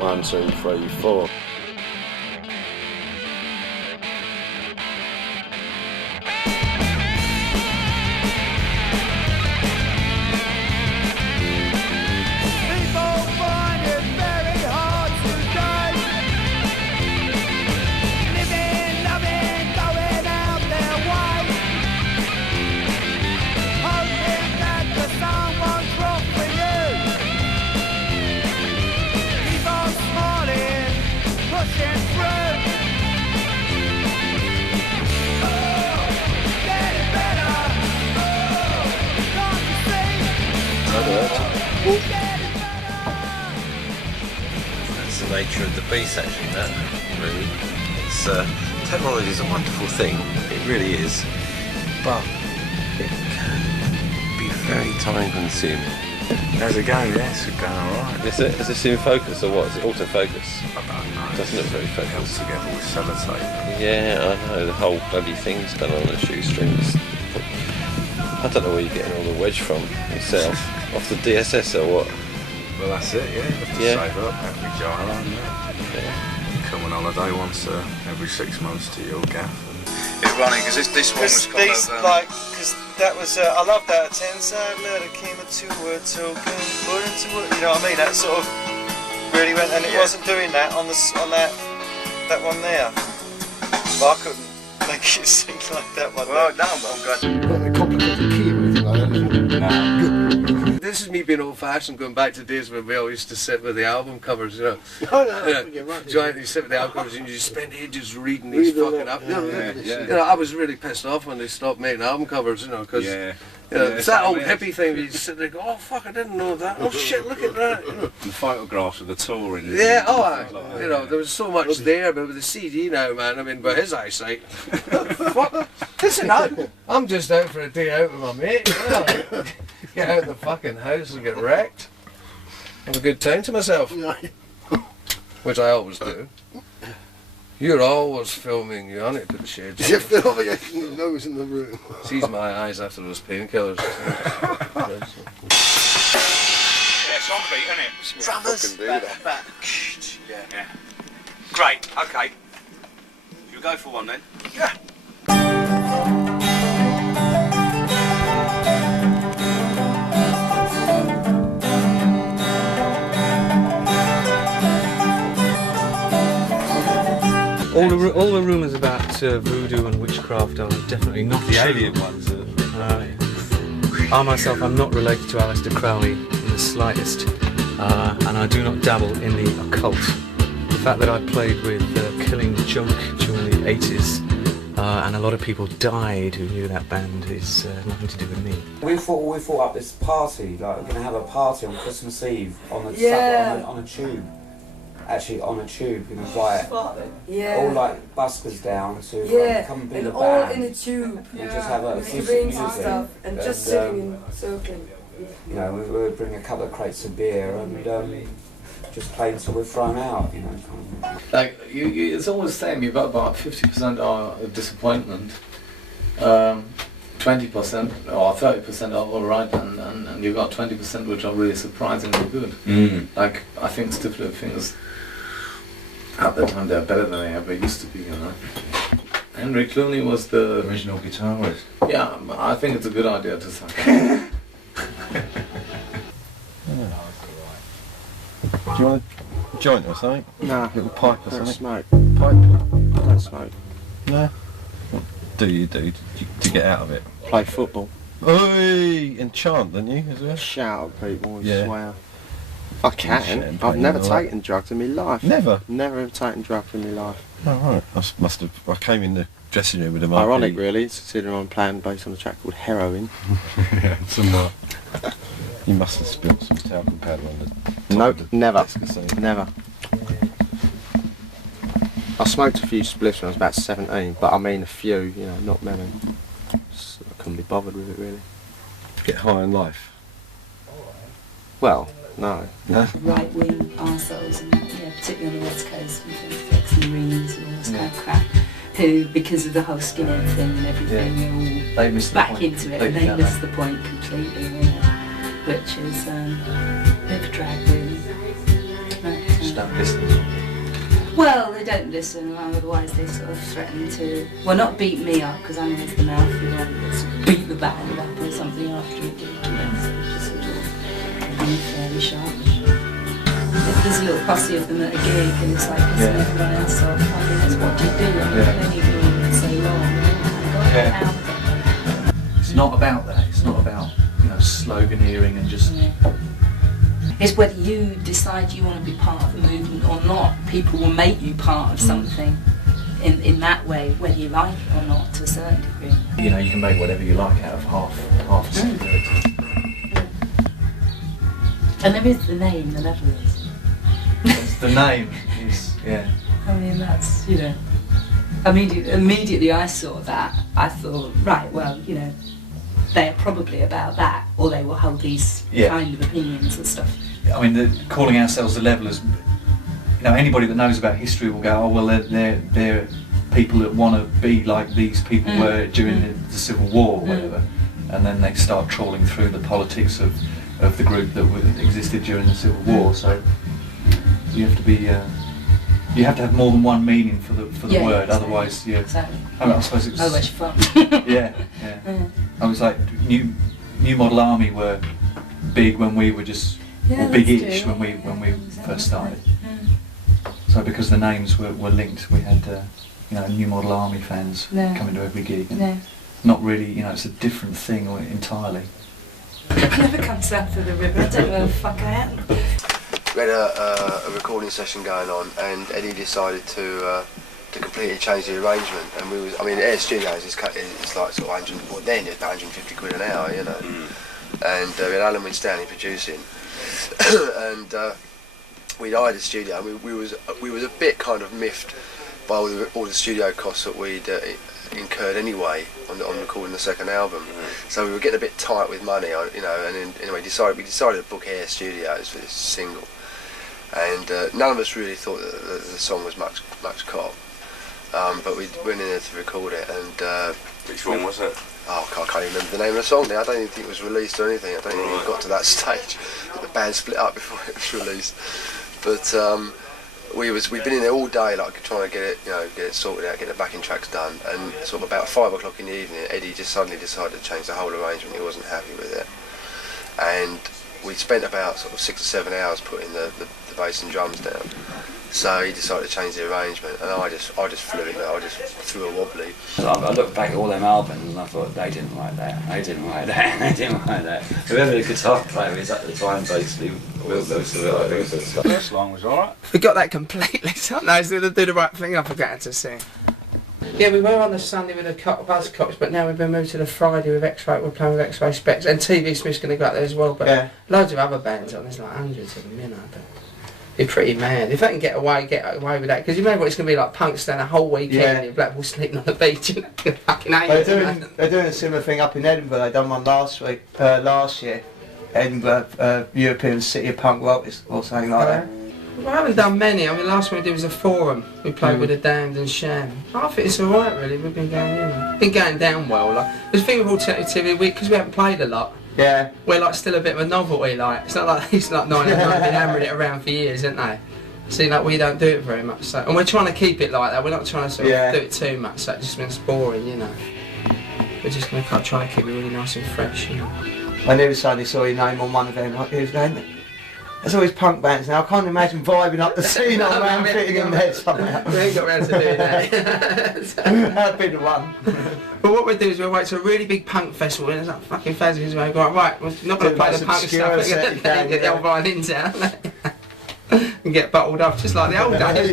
1, 2, 3, 4. That's the nature of the beast, actually, that, really. It's, technology is a wonderful thing, it really is, but it can be very time consuming. How's it going? Yes, it's going alright. Is this in focus or what? Is it autofocus? I don't know. Doesn't look very focused. Held together with sellotape. Yeah, I know, the whole bloody thing's done on a shoestrings. I don't know where you're getting all the wedge from yourself. Off the DSS or what? Well, that's it, yeah. You have to save up every gyro and that. Yeah. Come on holiday once every 6 months to your gaff. It's running because this one was kind of... because that was, I love that, 10-side letter came a 2-word token, put into it, you know what I mean? That sort of really went, and it wasn't doing that on that one there. But I couldn't make it sing like that one. Well, no, I'm glad. Not a complicated key or anything like that, is it? No. This is me being old-fashioned, going back to days when we all used to sit with the album covers, you know. Oh, no, you're right. You sit with the album covers and you spend ages reading these fucking up. You know, I was really pissed off when they stopped making album covers, you know, because it's that old hippie thing where you sit there and go, oh fuck, I didn't know that. Oh shit, look at that. You know. The photographs of the touring. Yeah, you know, there was so much there, but with the CD now, man, I mean, by his eyesight, fuck, listen, I'm just out for a day out with my mate. You know? Get out of the fucking house and get wrecked. Have a good time to myself. Which I always do. You're always filming, you only put the shades You're filming your nose in the room. Sees my eyes after those painkillers. Yeah, it's on beat, isn't it? Drummers! Back. Yeah. Great, okay. Should we go for one then? Yeah. All the rumours about voodoo and witchcraft are definitely not the true. alien ones. I myself am not related to Aleister Crowley in the slightest, and I do not dabble in the occult. The fact that I played with Killing Joke during the 80s, and a lot of people died who knew that band, is nothing to do with me. We thought up this party, like we're going to have a party on Christmas Eve on a tube. Actually on a tube, you invite all like buskers down to come and be the band. All in a tube. And just have a with drinks and stuff, and just sitting in circling. You know, we would bring a couple of crates of beer and just play until we're thrown out, you know. Kind of. Like, it's always the same, you've got about 50% are disappointment, 20% or 30% are alright, and you've got 20% which are really surprisingly good. Like, I think Stifler things at the time they're better than they ever used to be, you know. Henry Clooney was the original guitarist. Yeah, I think it's a good idea to say. Do you want a joint or something? Nah. A little pipe or something? Smoke. Pipe? Don't smoke. No. What do you do to get out of it? Play football. Oi! And chant, don't you, as well? Shout at people and Yeah. swear. I can. I've never taken drugs in my life. Never? Never have taken drugs in my life. Oh, right. I came in the dressing room with a marquee. Ironic, really, considering I'm playing based on a track called Heroin. Yeah, somewhat. You must have spilt some talcum powder on the top Nope, of the never. desk or something. Never. I smoked a few spliffs when I was about 17, but I mean a few, you know, not many. So I couldn't be bothered with it, really. Get high in life? Well, no. Right-wing arseholes, and particularly on the West Coast, and Flex and Marines and all this kind of crap, who, because of the whole skinhead thing and everything, They missed the back point. into it, and they missed the point completely, you know, which is a bit of a drag, really. But, don't listen. Well, they don't listen, otherwise they sort of threaten to, well, not beat me up, because I'm always the mouthy one, but sort of beat the band up or something after a gig, you know, so just sort of be fairly sharpish. If there's a little posse of them at a gig and it's like pissing everyone else off, I mean, that's what you do, and you've only been doing it so long. It's not about that, it's not about, you know, sloganeering and just... It's whether you decide you want to be part of the movement or not. People will make you part of something in that way, whether you like it or not, to a certain degree. You know, you can make whatever you like out of half a set of lyrics. And there is the name, the Levellers. The name is, yeah. I mean, that's, you know, immediately I saw that, I thought, right, well, you know, they're probably about that, or they will hold these kind of opinions and stuff. I mean, calling ourselves the Levellers, you know, anybody that knows about history will go, oh well, they're people that want to be like these people were during the Civil War or whatever, and then they start trawling through the politics of the group that existed during the Civil War. So you have to be, you have to have more than one meaning for the word, exactly. Otherwise, Exactly. I mean, I suppose it was. Otherwise, fun. Yeah. I was like, new model army were big when we were just. Or big-ish when we first started. So because the names were linked, we had you know, New Model Army fans coming to every gig. And not really, you know, it's a different thing entirely. I never come south of the river. I don't know where the fuck I am. We had a recording session going on, and Eddie decided to completely change the arrangement. And we was, I mean, Air Studios is like sort of 100. Well, then it's about 150 quid an hour, you know. And we had Alan Winstanley producing. And we'd hired a studio, and we was a bit kind of miffed by all the studio costs that we'd incurred anyway on recording the second album. So we were getting a bit tight with money, you know. And then, anyway, we decided to book Air Studios for this single, and none of us really thought that the song was much cop. But we went in there to record it, and which one was it? Oh, I can't even remember the name of the song now. I don't even think it was released or anything. I don't even think it got to that stage. The band split up before it was released. But we'd been in there all day, like trying to get it sorted out, get the backing tracks done. And sort of about 5 o'clock in the evening, Eddie just suddenly decided to change the whole arrangement. He wasn't happy with it, and we spent about sort of 6 or 7 hours putting the bass and drums down. So he decided to change the arrangement, and I just flew it. I just threw a wobbly. I looked back at all them albums and I thought, they didn't like that, they didn't like that, they didn't like that. Whoever the guitar player is at the time basically will most of it, I think. The first line was alright. We got that completely. Sometimes they do the right thing, I forgot to sing. Yeah, we were on the Sunday with a couple of Buzzcocks, but now we've been moved to the Friday with X-Ray. We're playing with X-Ray Specs, and TV Smith's going to go out there as well. But loads of other bands on. There's like hundreds of them, you know. But you're pretty mad if they can get away with that. Because you remember what it's going to be like, punks down a whole weekend in Blackpool sleeping on the beach. You know, fucking hate they're doing a similar thing up in Edinburgh. They done one last year. Edinburgh, European City of Punk Rock or something like that. Well, I haven't done many. I mean, last one we did was a Forum. We played with the Damned and Sham. I think it's alright, really. We've been going down well. Like, the thing with alternative TV, because we haven't played a lot. Yeah. We're like still a bit of a novelty. Like, it's not like these like 9 and 9 been hammering it around for years, isn't they? See, like we don't do it very much. So, and we're trying to keep it like that. We're not trying to sort of do it too much. So it just means boring, you know. We're just going to try to keep it really nice and fresh, you know. I never suddenly saw your name on one of them. He was going, there's always punk bands now. I can't imagine vibing up the scene on around fitting in there somehow. We ain't got around to doing that. That'd be the one. But what we'll do is we'll wait to a really big punk festival and there's like fucking fans going, right, we're not going to play the punk stuff, we're going to get the old violins out and get bottled up just like the old days.